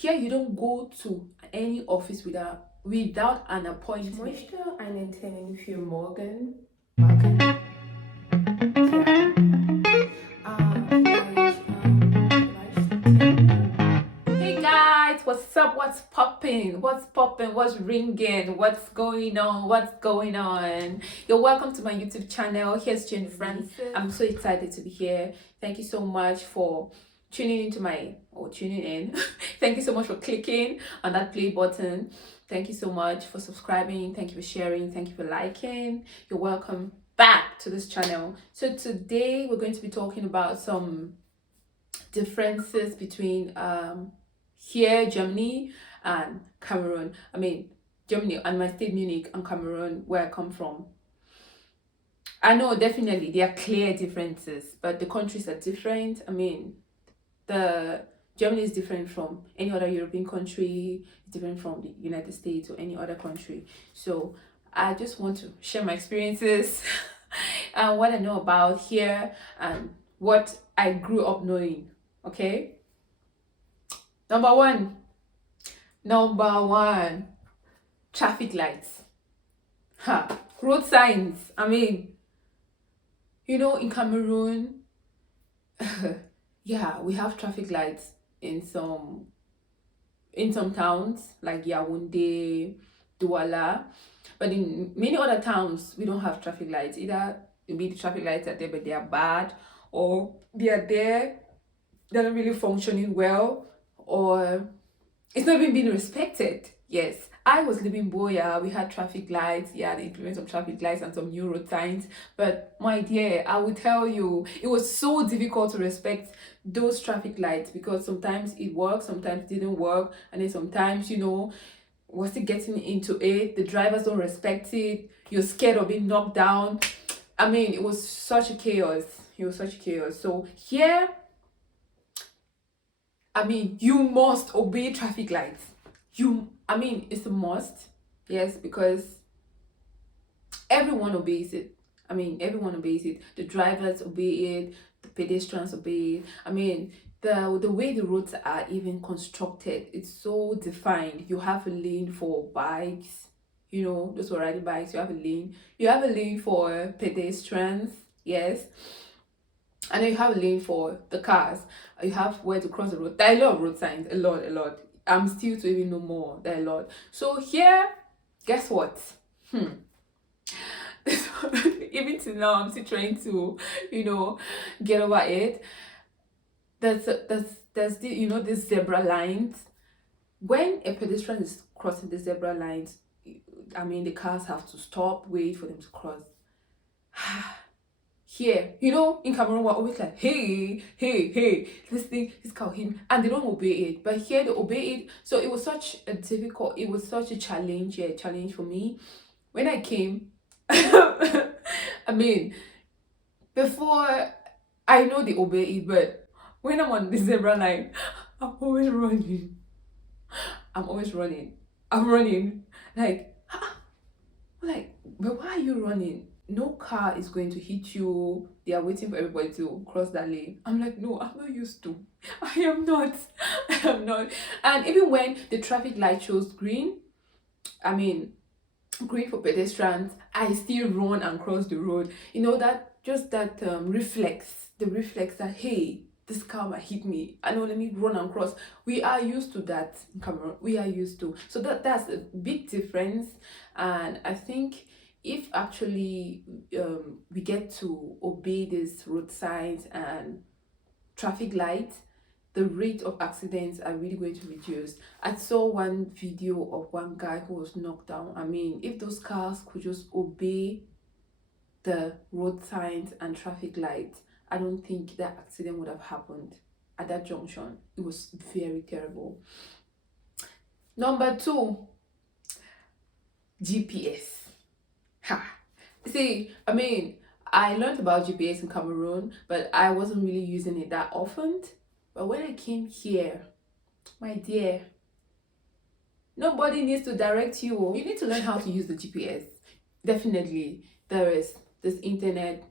Here you don't go to any office without an Ich appointment. möchte einen Termin für morgen machen. Ja. Vielleicht 10 Uhr. Hey guys, what's up? What's popping? What's popping? What's ringing? What's going on? What's going on? You're welcome to my YouTube channel. Here's Jenny Friend. I'm so excited to be here. Thank you so much for tuning in. Thank you so much for clicking on that play button. Thank you so much for subscribing. Thank you for sharing. Thank you for liking. You're welcome back to this channel. So today we're going to be talking about some differences between here, Germany and Cameroon. I mean, Germany and my state Munich and Cameroon, where I come from. I know definitely there are clear differences, but the countries are different. I mean, the Germany is different from any other European country, it's different from the United States or any other country. So I just want to share my experiences and what I know about here and what I grew up knowing. Okay. Number one, traffic lights. Road signs. I mean, in Cameroon, yeah, we have traffic lights in some towns like Yaoundé, Douala, but in many other towns we don't have traffic lights. Either maybe the traffic lights are there but they are bad, or they are there, they're not really functioning well, or it's not even being respected. Yes, I was living in Boya. We had traffic lights. Yeah, they implemented some traffic lights and some new road signs. But my dear, I will tell you, it was so difficult to respect those traffic lights because sometimes it worked, sometimes it didn't work, and then sometimes, we're still getting into it. The drivers don't respect it. You're scared of being knocked down. I mean, it was such a chaos. It was such a chaos. So here, I mean, you must obey traffic lights. It's a must. Yes, because everyone obeys it. Everyone obeys it. The drivers obey it. The pedestrians obey it. The way the roads are even constructed, it's so defined. You have a lane for bikes, those who are riding bikes. You have a lane. You have a lane for pedestrians. Yes, and then you have a lane for the cars. You have where to cross the road. There are a lot of road signs, a lot. I'm still to even know more. There are a lot. So here, guess what? Even till now, I'm still trying to, get over it. There's this zebra lines. When a pedestrian is crossing the zebra lines, the cars have to stop, wait for them to cross. Here, in Cameroon, we're always like, hey, this cow him, and they don't obey it. But here they obey it. So it was such a challenge for me when I came. Before I know they obey it, but when I'm on the zebra line, I'm always running. I'm running. But why are you running? No car is going to hit you. They are waiting for everybody to cross that lane. I'm like, no, I'm not used to. I am not. I am not. And even when the traffic light shows green, green for pedestrians, I still run and cross the road. That reflex, the reflex that, hey, this car might hit me. I know, let me run and cross. We are used to that in Cameroon. We are used to. So that's a big difference. And I think if actually we get to obey these road signs and traffic lights, the rate of accidents are really going to reduce. I saw one video of one guy who was knocked down. If those cars could just obey the road signs and traffic lights, I don't think that accident would have happened at that junction. It was very terrible. Number two, GPS. See, I learned about GPS in Cameroon, but I wasn't really using it that often. But when I came here, my dear, nobody needs to direct you. You need to learn how to use the GPS. Definitely, there is this internet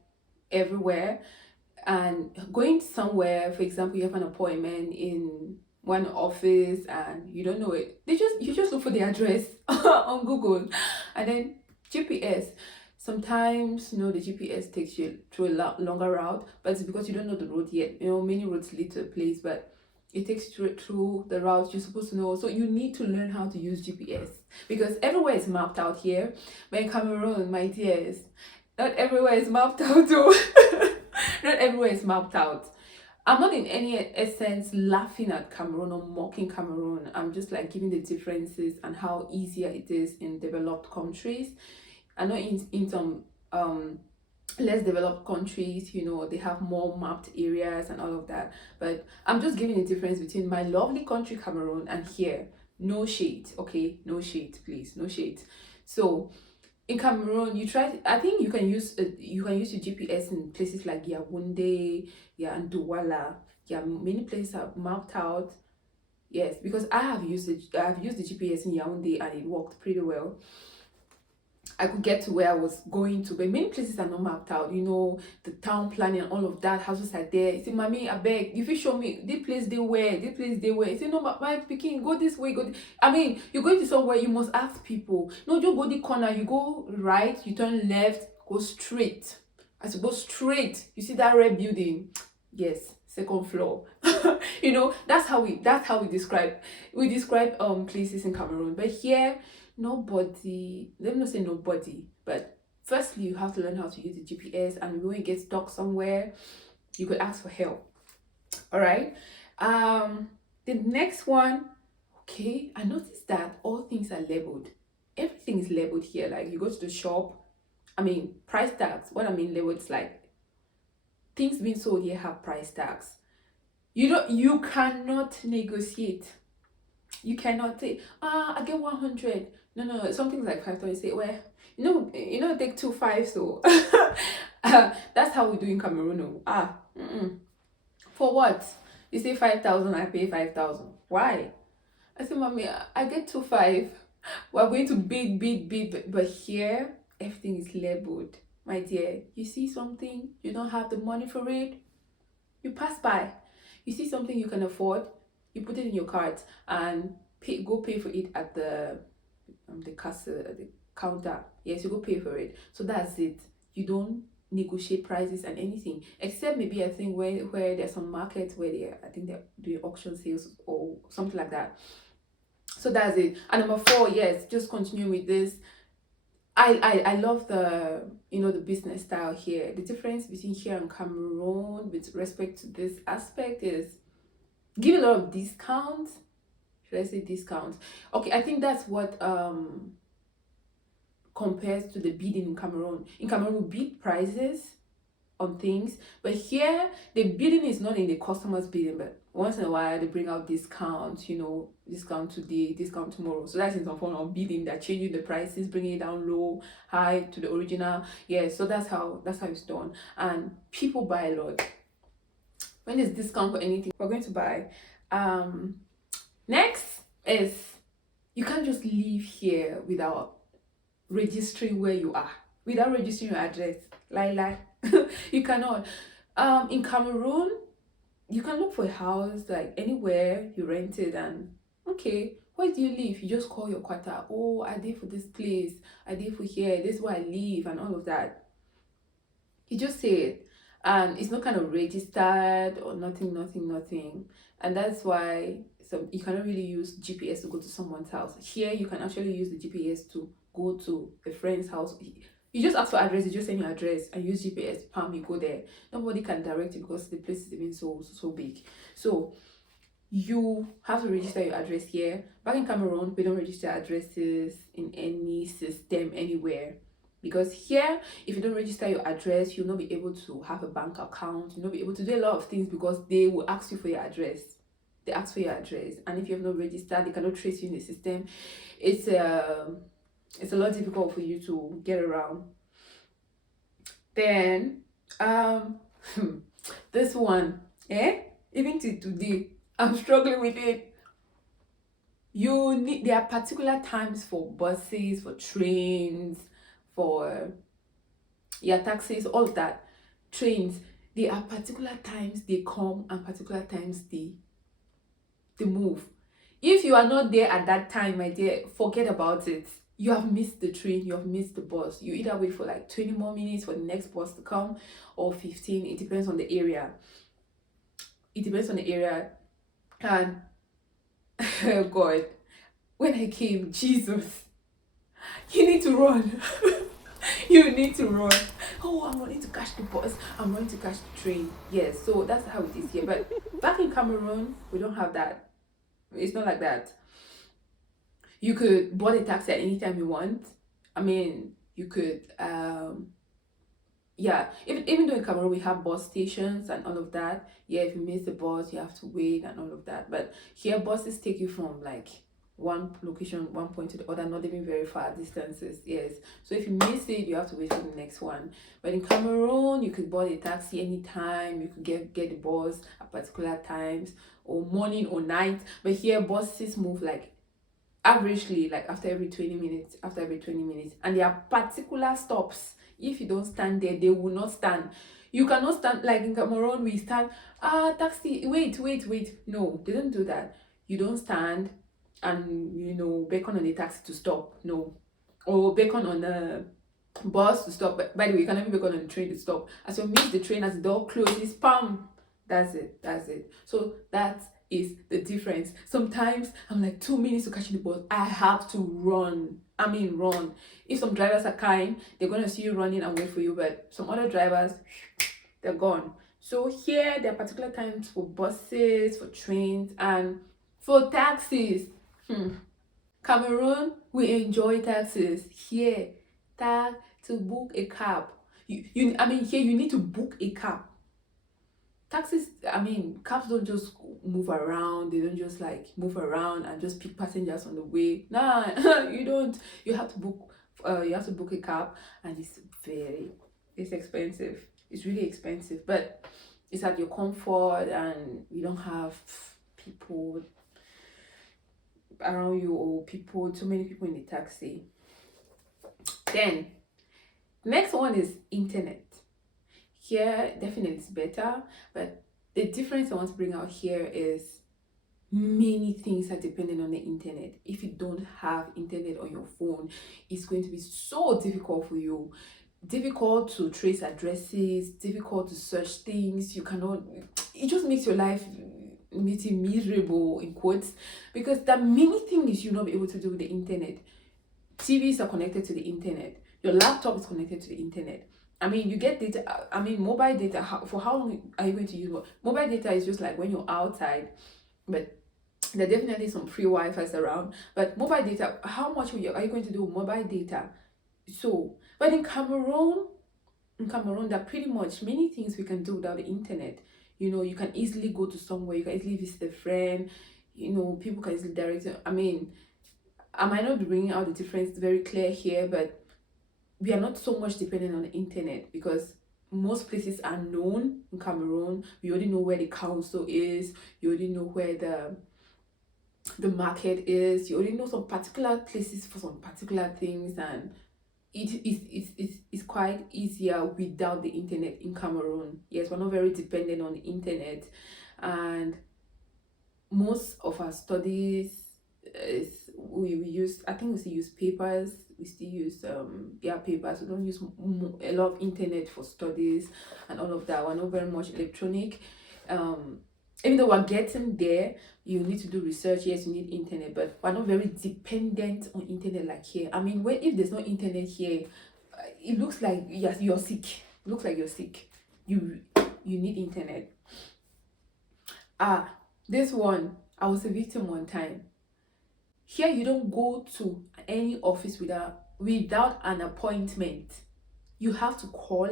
everywhere. And going somewhere, for example, you have an appointment in one office and you don't know it, you just look for the address on Google, and then GPS. Sometimes the GPS takes you through a lot longer route, but it's because you don't know the road yet. Many roads lead to a place, but it takes you through the route you're supposed to know. So you need to learn how to use GPS, because everywhere is mapped out here. But in Cameroon, my dears, not everywhere is mapped out too. Not everywhere is mapped out. I'm not in any essence laughing at Cameroon or mocking Cameroon. I'm just like giving the differences and how easier it is in developed countries. I know in some less developed countries, they have more mapped areas and all of that. But I'm just giving the difference between my lovely country Cameroon and here. No shade, okay? No shade, please. No shade. So in Cameroon, I think you can use your GPS in places like Yaoundé, and Douala. Yeah, many places are mapped out. Yes, because I have used the GPS in Yaoundé and it worked pretty well. I could get to where I was going to, but many places are not mapped out. The town planning and all of that, houses are there. You say, Mommy, I beg, if you show me this place they were, You say, no, my picking, go this way, I mean, you're going to somewhere, you must ask people. No, don't go the corner, you go right, you turn left, go straight. As you go straight, you see that red building? Yes, second floor. That's how we describe places in Cameroon. But here, nobody, let me not say nobody, but firstly you have to learn how to use the GPS, and when you get stuck somewhere, you could ask for help. All right. The next one, okay, I noticed that all things are labeled. Everything is labeled here. Like you go to the shop, price tags. What I mean labeled is like things being sold here have price tags. You cannot negotiate. You cannot say, I get 100. No, something's like 5,000. You say, well, take 2.5. So that's how we do in Cameroon. For what? You say 5,000, I pay 5,000. Why? I say, Mommy, I get 2.5. We're going to bid, but here everything is labeled. My dear, you see something, you don't have the money for it, you pass by. You see something you can afford, you put it in your cart and go pay for it at the the counter. Yes, you go pay for it. So that's it. You don't negotiate prices and anything, except maybe I think where there's some markets where they're doing auction sales or something like that. So that's it. And number 4, yes, just continue with this. I love the the business style here. The difference between here and Cameroon with respect to this aspect is give a lot of discounts. Should I say discounts? Okay, I think that's what compares to the bidding in Cameroon. In Cameroon, we bid prices on things, but here the bidding is not in the customer's bidding, but once in a while they bring out discounts, discount today, discount tomorrow. So that's in some form of bidding. They're changing the prices, bringing it down low, high to the original. Yeah, so that's how it's done, and people buy a lot. When there's discount for anything, we're going to buy. Next is you can't just leave here without registering where you are, without registering your address. Lie. You cannot. In Cameroon, you can look for a house like anywhere you rent it, and okay, where do you live? You just call your quarter. Oh, I live for this place, I live for here, this is where I live, and all of that. You just say it, and it's not kind of registered or nothing. And that's why you cannot really use GPS to go to someone's house. Here you can actually use the GPS to go to a friend's house. You just ask for address, you just send your address and use GPS, you go there. Nobody can direct you because the place is even so big. So you have to register your address here. Back in Cameroon, we don't register addresses in any system anywhere, because here if you don't register your address, you'll not be able to have a bank account, you'll not be able to do a lot of things, because they will ask you for your address. They ask for your address, and if you have not registered, they cannot trace you in the system. It's a lot difficult for you to get around. Then this one, even till today I'm struggling with it. There are particular times for buses, for trains, for taxis, all of that. Trains, there are particular times they come and particular times they the move. If you are not there at that time, my dear, forget about it. You have missed the train, you have missed the bus. You either wait for like 20 more minutes for the next bus to come, or 15. It depends on the area. It depends on the area. And oh God, when I came, Jesus, you need to run. You need to run. Oh, I'm running to catch the bus. I'm running to catch the train. Yes, so that's how it is here. But back in Cameroon, we don't have that. It's not like that. You could board a taxi at any time you want. I mean, you could yeah, even though in Cameroon we have bus stations and all of that, yeah, if you miss the bus you have to wait and all of that. But here buses take you from like one location, one point to the other, not even very far distances. Yes, so if you miss it you have to wait for the next one. But in Cameroon you could board a taxi anytime, you could get the bus at particular times, or morning or night. But here buses move like averagely like after every 20 minutes, and there are particular stops. If you don't stand there, they will not stand. You cannot stand like in Cameroon we stand, taxi, wait. No, they don't do that. You don't stand and beckon on a taxi to stop. No, or beckon on a bus to stop. But by the way, you can never beckon on the train to stop. As you miss the train, as the door closes, pam, that's it. So that is the difference. Sometimes I'm like 2 minutes to catch the bus, I have to run. I mean run. If some drivers are kind, they're gonna see you running and wait for you, but some other drivers, they're gone. So here there are particular times for buses, for trains, and for taxis. Cameroon, we enjoy taxis. Here, to book a cab, I mean here you need to book a cab. Taxis, I mean cabs don't just move around. They don't just like move around and just pick passengers on the way. Nah, you don't. You have to book a cab, and it's expensive. It's really expensive, but it's at your comfort, and you don't have people around you, or too many people in the taxi. Then next one is internet. Here definitely it's better, but the difference I want to bring out here is many things are dependent on the internet. If you don't have internet on your phone, it's going to be so difficult for you. Difficult to trace addresses, difficult to search things. You cannot, it just makes your life miserable in quotes, because there are many things you'll not be able to do with the internet. TVs are connected to the internet, your laptop is connected to the internet. I mean, you get data. I mean, mobile data. For how long are you going to use mobile data? Is just like when you're outside, but there are definitely some free Wi-Fi's around. But mobile data, how much are you going to do with mobile data? So, but in Cameroon, there are pretty much many things we can do without the internet. You can easily go to somewhere. You can easily visit a friend. People can easily direct you. I mean, I might not be bringing out the difference very clear here, but we are not so much dependent on the internet, because most places are known in Cameroon. We already know where the council is. You already know where the market is. You already know some particular places for some particular things, and it's quite easier without the internet in Cameroon. Yes, we're not very dependent on the internet, and most of our studies we use, I think we still use papers. We still use papers. We don't use a lot of internet for studies and all of that. We're not very much electronic. Even though we're getting there, you need to do research. Yes, you need internet, but we're not very dependent on internet like here. I mean, if there's no internet here, it looks like you're sick. It looks like you're sick. You need internet. This one, I was a victim one time. Here you don't go to any office without an appointment. You have to call.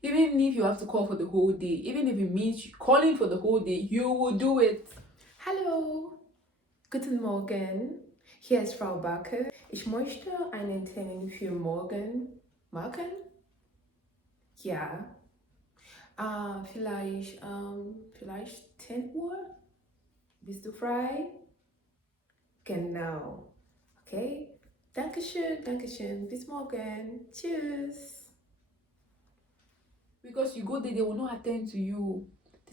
Even if you have to call for the whole day, even if it means calling for the whole day, you will do it. Hallo, guten Morgen. Hier ist Frau Backe. Ich möchte einen Termin für morgen machen. Ja. Vielleicht 10 Uhr. Bist du frei? Genau. Okay. Dankeschön. Bis morgen. Tschüss. Because you go there, they will not attend to you.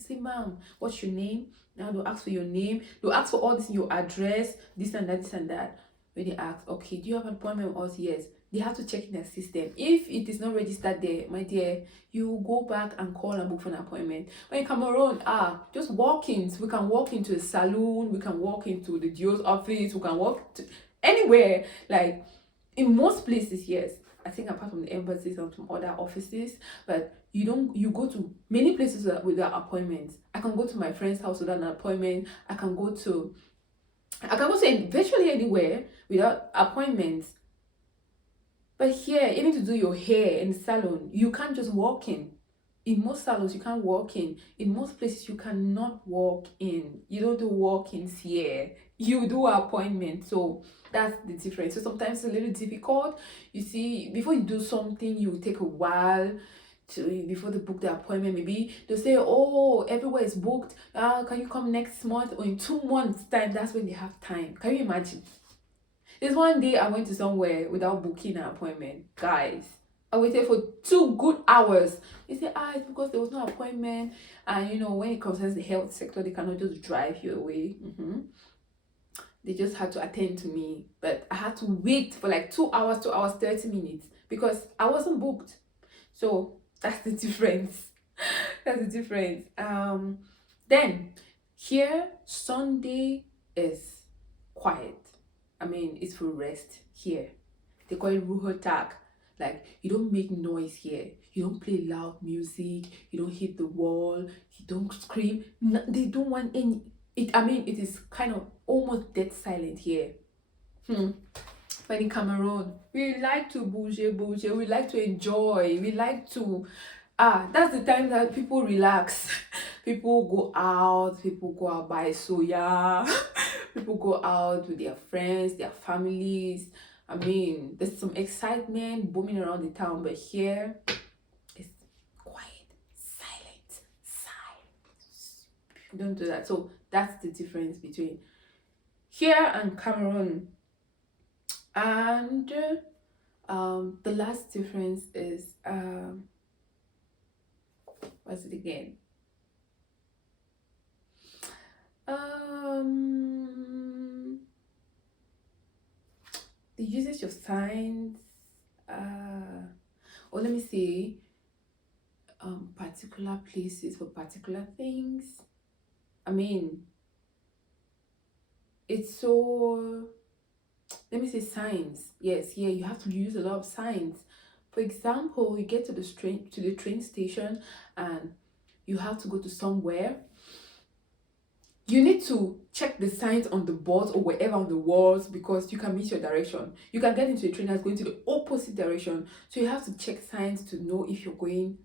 say, ma'am, what's your name? Now they'll ask for your name. They'll ask for all this, your address, this and that, this and that. When they ask, okay, do you have an appointment with us? Yes. They have to check in their system. If it is not registered there, my dear, you go back and call and book for an appointment. When in Cameroon, just walk in. We can walk into a salon, we can walk into the DO's office, we can walk to anywhere. Like in most places, yes. I think apart from the embassies and some other offices, but you go to many places without appointments. I can go to my friend's house without an appointment. I can go to virtually anywhere without appointments. But here, even to do your hair in the salon, you can't just walk in. In most salons, you can't walk in. In most places, you cannot walk in. You don't do walk-ins here. You do appointments. So that's the difference. So sometimes it's a little difficult. You see, before you do something, you will take a while before they book the appointment. Maybe they'll say, oh, everywhere is booked. Can you come next month? Or in 2 months' time, that's when they have time. Can you imagine? There's one day I went to somewhere without booking an appointment. Guys, I waited for 2 good hours. They say, it's because there was no appointment. And when it concerns the health sector, they cannot just drive you away. They just had to attend to me. But I had to wait for like 2 hours, 2 hours, 30 minutes because I wasn't booked. So that's the difference. That's the difference. Then here, Sunday is quiet. I mean, it's for rest here. They call it ruhotak. Like, you don't make noise here. You don't play loud music. You don't hit the wall. You don't scream. No, they don't want any. It is kind of almost dead silent here. But in Cameroon, we like to bouge. We like to enjoy. We like to. That's the time that people relax. People go out buy soya. People go out with their friends, their families. I mean, there's some excitement booming around the town, but here it's quiet, silent. Don't do that. So that's the difference between here and Cameroon. And the last difference is what's it again? The usage of signs, or let me say, particular places for particular things. I mean, it's so, let me say signs. Yes, here you have to use a lot of signs. For example, you get to the train station and you have to go to somewhere. You need to check the signs on the boards or wherever on the walls because you can miss your direction. You can get into a train that's going to the opposite direction. So you have to check signs to know if you're going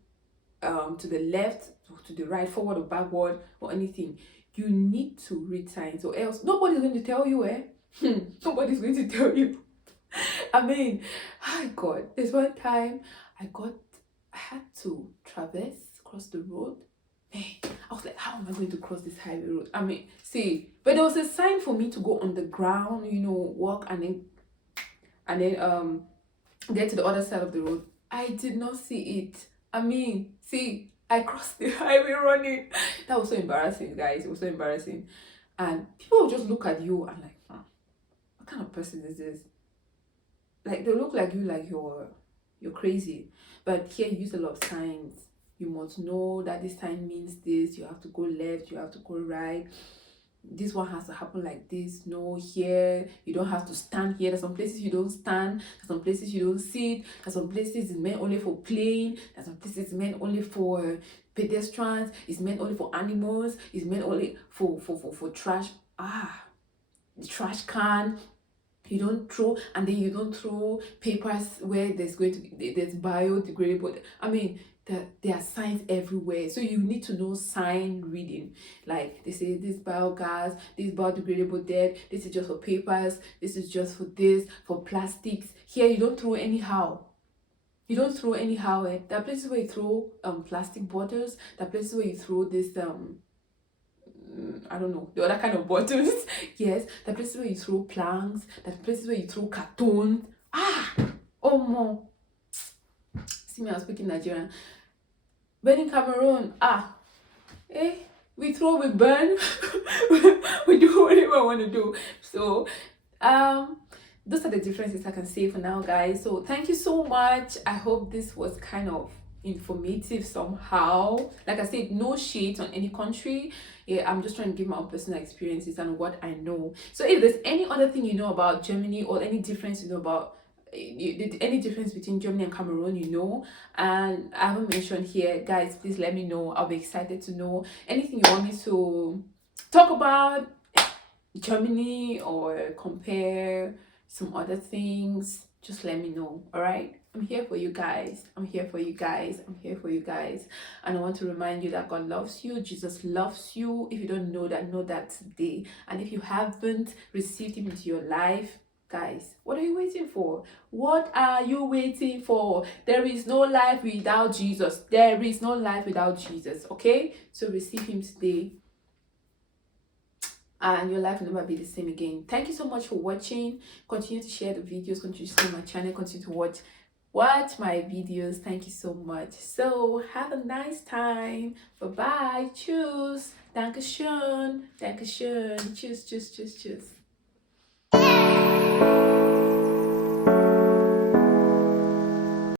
to the left, to the right, forward or backward or anything. You need to read signs or else nobody's going to tell you, Nobody's going to tell you. I mean, God, there's one time I had to cross the road. I was like, how am I going to cross this highway road? I mean, see, but there was a sign for me to go on the ground, walk and then get to the other side of the road. I did not see it. I mean, see, I crossed the highway running. That was so embarrassing, guys. It was so embarrassing. And people will just look at you and like, what kind of person is this? Like, they look like you like you're crazy. But here you use a lot of signs. You must know that this sign means this. You have to go left, you have to go right. This one has to happen like this. No, here you don't have to stand here. There's some places you don't stand. There's some places you don't sit. There's some places it's meant only for playing. There's some places it's meant only for pedestrians. It's meant only for animals. It's meant only for trash. The trash can. You don't throw, and then you don't throw papers where there's biodegradable. I mean, there are signs everywhere, so you need to know sign reading. Like they say, this biogas, this biodegradable dead, this is just for papers, this is just for this, for plastics. Here you don't throw anyhow. There are places where you throw plastic bottles. There are places where you throw this I don't know, the other kind of bottles. Yes, there are places where you throw planks. There are places where you throw cartons. Oh more. See me, I was speaking Nigerian. But in Cameroon, we throw, we burn, we do whatever I want to do. So those are the differences I can say for now, guys. So thank you so much. I hope this was kind of informative somehow. Like I said, no shade on any country. Yeah, I'm just trying to give my own personal experiences and what I know. So if there's any other thing you know about Germany, or any difference you know about any difference between Germany and Cameroon, you know, and I haven't mentioned here, guys, please let me know. I'll be excited to know anything you want me to talk about Germany, or compare some other things. Just let me know. All right, I'm here for you guys. I'm here for you guys. I'm here for you guys. And I want to remind you that God loves you. Jesus loves you. If you don't know that today. And if you haven't received him into your life, guys, what are you waiting for? What are you waiting for? There is no life without Jesus. There is no life without Jesus. Okay, so receive him today, and your life will never be the same again. Thank you so much for watching. Continue to share the videos, continue to share my channel, continue to watch my videos. Thank you so much. So have a nice time. Bye bye. Tschüss. Dankeschön. Dankeschön. Tschüss, tschüss, tschüss, tschüss.